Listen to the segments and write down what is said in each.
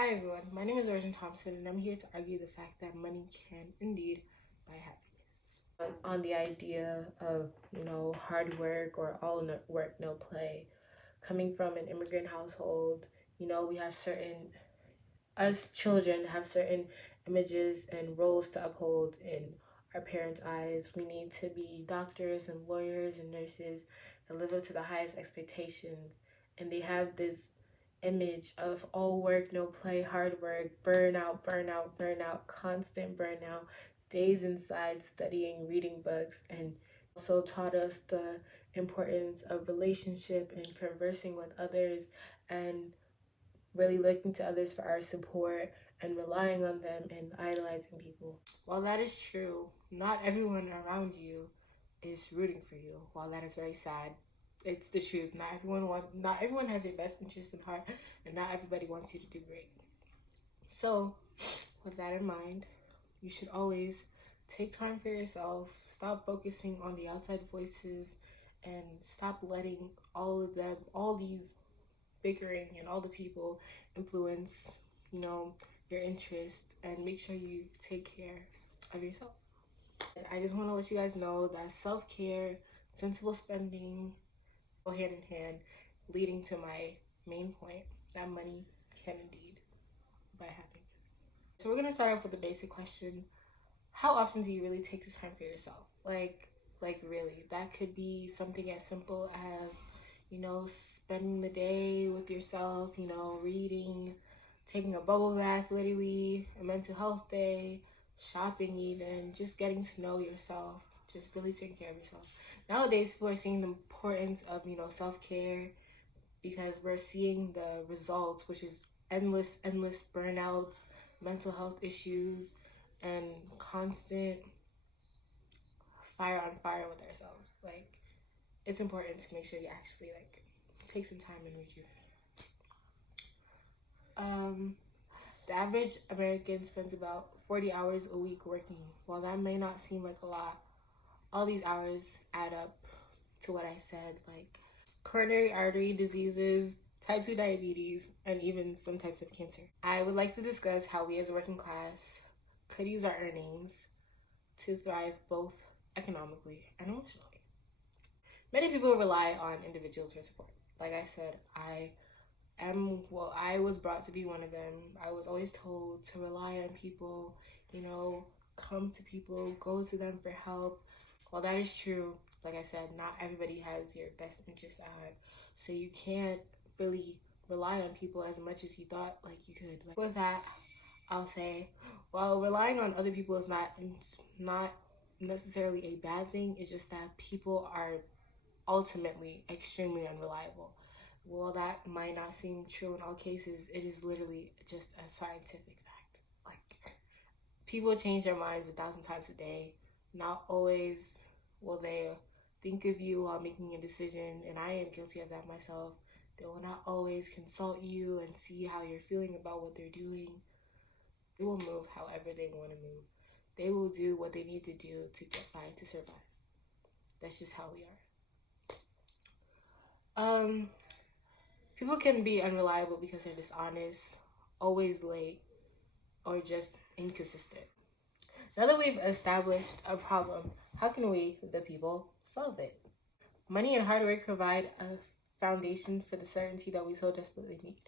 Hi everyone, my name is Origin Thompson and I'm here to argue the fact that money can indeed buy happiness. On the idea of, hard work or all no work, no play. Coming from an immigrant household, we have us children have certain images and roles to uphold in our parents' eyes. We need to be doctors and lawyers and nurses and live up to the highest expectations. And they have this image of all work, no play, hard work, burnout, burnout, burnout, constant burnout, days inside studying, reading books, and also taught us the importance of relationship and conversing with others and really looking to others for our support and relying on them and idolizing people. While that is true, not everyone around you is rooting for you. While that is very sad, it's the truth. Not everyone has your best interest in heart, and not everybody wants you to do great. So, with that in mind, you should always take time for yourself. Stop focusing on the outside voices, and stop letting all these bickering and all the people influence, your interests, and make sure you take care of yourself. And I just want to let you guys know that self-care, sensible spending go hand in hand, leading to my main point that money can indeed buy happiness. So we're gonna start off with the basic question: how often do you really take this time for yourself? Like really, that could be something as simple as spending the day with yourself, reading, taking a bubble bath, literally, a mental health day, shopping even, just getting to know yourself, just really taking care of yourself. Nowadays, people are seeing the importance of, self-care because we're seeing the results, which is endless burnouts, mental health issues, and constant fire on fire with ourselves. Like, it's important to make sure you actually take some time and rejuvenate. The average American spends about 40 hours a week working. While that may not seem like a lot, all these hours add up to what I said, like coronary artery diseases, type 2 diabetes, and even some types of cancer. I would like to discuss how we as a working class could use our earnings to thrive both economically and emotionally. Many people rely on individuals for support. Like I said, I was brought to be one of them. I was always told to rely on people, come to people, go to them for help. While that is true, like I said, not everybody has your best interest at heart. So you can't really rely on people as much as you thought like you could. With that, I'll say, while relying on other people is not necessarily a bad thing, it's just that people are ultimately extremely unreliable. While that might not seem true in all cases, it is literally just a scientific fact. Like, people change their minds 1,000 times a day. Not always will they think of you while making a decision, and I am guilty of that myself. They will not always consult you and see how you're feeling about what they're doing. They will move however they want to move. They will do what they need to do to get by, to survive. That's just how we are. People can be unreliable because they're dishonest, always late, or just inconsistent. Now that we've established a problem, how can we, the people, solve it? Money and hard work provide a foundation for the certainty that we so desperately need.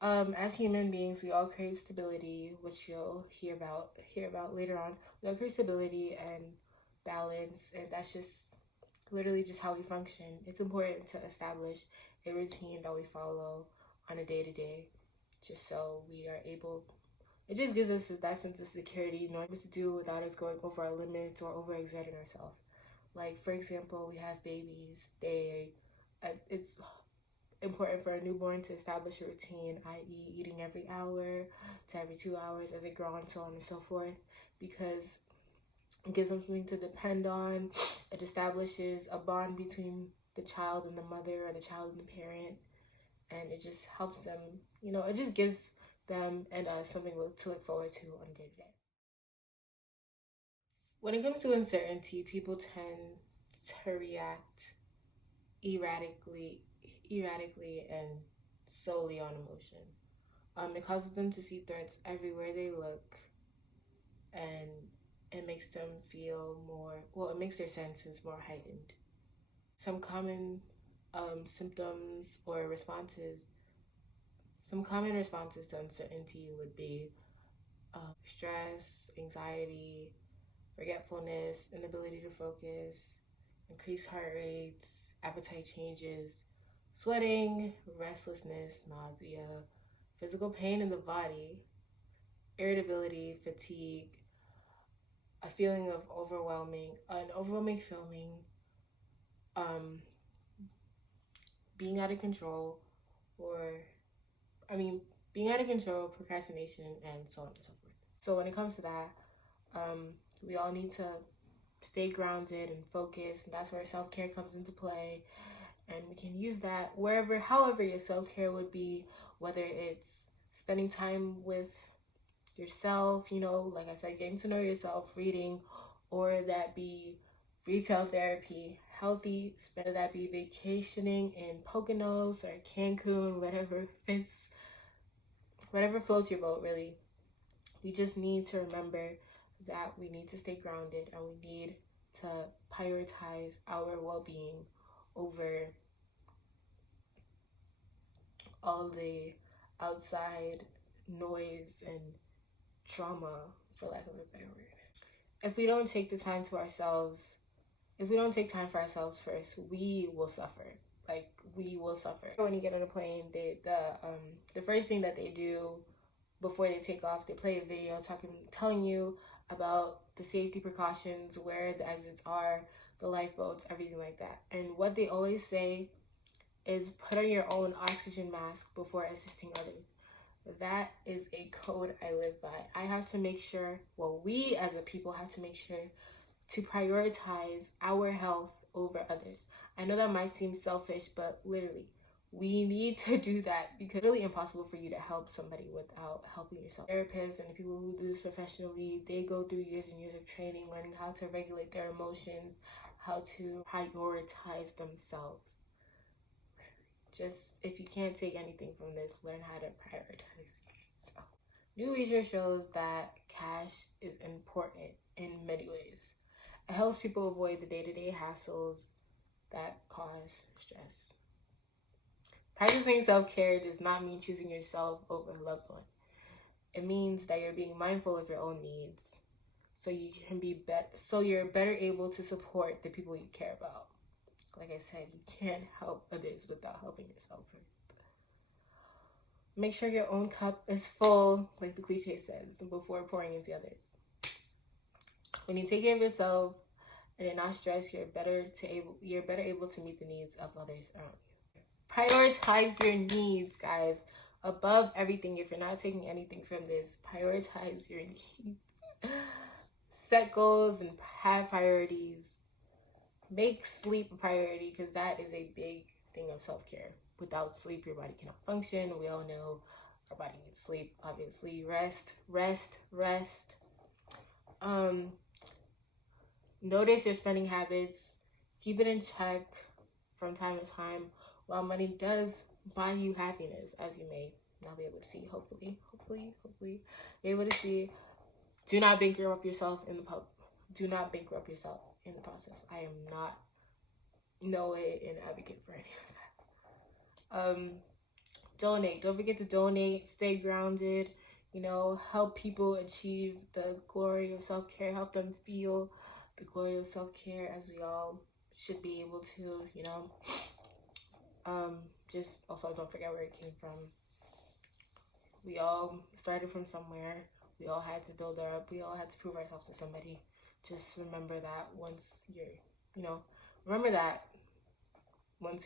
As human beings, we all crave stability, which you'll hear about later on. We all crave stability and balance, and that's just literally just how we function. It's important to establish a routine that we follow on a day-to-day, just so we are able, it just gives us that sense of security, knowing what to do without us going over our limits or overexerting ourselves. Like, for example, we have babies. It's important for a newborn to establish a routine, i.e. eating every hour to every 2 hours as they grow, and so on and so forth, because it gives them something to depend on. It establishes a bond between the child and the mother, or the child and the parent, and it just helps them, it just gives them and us something to look forward to on a day-to-day. When it comes to uncertainty, people tend to react erratically and solely on emotion. It causes them to see threats everywhere they look, and it makes them feel more, well, it makes their senses more heightened. Some common symptoms or responses, some common responses to uncertainty would be stress, anxiety, forgetfulness, inability to focus, increased heart rates, appetite changes, sweating, restlessness, nausea, physical pain in the body, irritability, fatigue, a feeling of an overwhelming feeling, um, being out of control, or, I mean, being out of control, procrastination, and so on and so forth. So when it comes to that, we all need to stay grounded and focused, and that's where self-care comes into play. And we can use that however your self-care would be, whether it's spending time with yourself, like I said, getting to know yourself, reading, or that be retail therapy, healthy, whether that be vacationing in Poconos or Cancun, whatever floats your boat, really. We just need to remember that we need to stay grounded, and we need to prioritize our well-being over all the outside noise and trauma, for lack of a better word. If we don't take time for ourselves first, we will suffer. We will suffer. When you get on a plane, the first thing that they do before they take off, they play a video telling you about the safety precautions, where the exits are, the lifeboats, everything like that. And what they always say is put on your own oxygen mask before assisting others. That is a code I live by. I have to make sure, we as a people have to make sure to prioritize our health over others. I know that might seem selfish, but literally, we need to do that, because it's really impossible for you to help somebody without helping yourself. Therapists and the people who do this professionally, they go through years and years of training, learning how to regulate their emotions, how to prioritize themselves. Just, if you can't take anything from this, learn how to prioritize yourself. New research shows that cash is important in many ways. It helps people avoid the day-to-day hassles that cause stress. Practicing self-care does not mean choosing yourself over a loved one. It means that you're being mindful of your own needs, so you're better able to support the people you care about. Like I said, you can't help others without helping yourself first. Make sure your own cup is full, like the cliche says, before pouring into others. When you take care of yourself and you're not stressed, you're better able to meet the needs of others around you. Prioritize your needs, guys. Above everything, if you're not taking anything from this, prioritize your needs. Set goals and have priorities. Make sleep a priority, because that is a big thing of self-care. Without sleep, your body cannot function. We all know our body needs sleep, obviously. Rest. Notice your spending habits. Keep it in check from time to time. While money does buy you happiness, as you may now be able to see, hopefully, be able to see, do not bankrupt yourself in the Do not bankrupt yourself in the process. I am not no way an advocate for any of that. Donate. Don't forget to donate. Stay grounded. Help people achieve the glory of self-care. Help them feel the glory of self-care, as we all should be able to, just also don't forget where it came from. We all started from somewhere. We all had to build up. We all had to prove ourselves to somebody. Just remember that once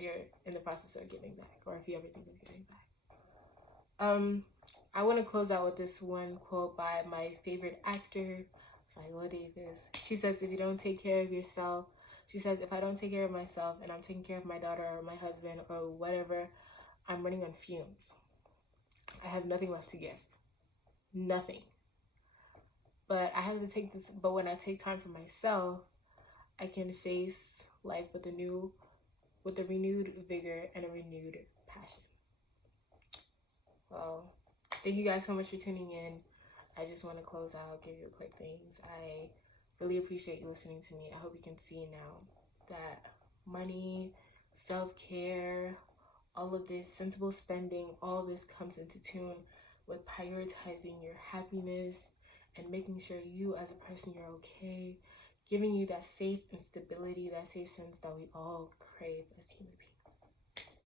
you're in the process of giving back, or if you ever think of giving back. I want to close out with this one quote by my favorite actor, Viola Davis. She says, if I don't take care of myself and I'm taking care of my daughter or my husband or whatever, I'm running on fumes. I have nothing left to give. Nothing. But when I take time for myself, I can face life with a renewed vigor and a renewed passion. Well, Thank you guys so much for tuning in. I just want to close out, give you quick things. I really appreciate you listening to me. I hope you can see now that money, self-care, all of this, sensible spending, all this comes into tune with prioritizing your happiness and making sure you as a person you're okay, giving you that safe and stability, that safe sense that we all crave as human beings.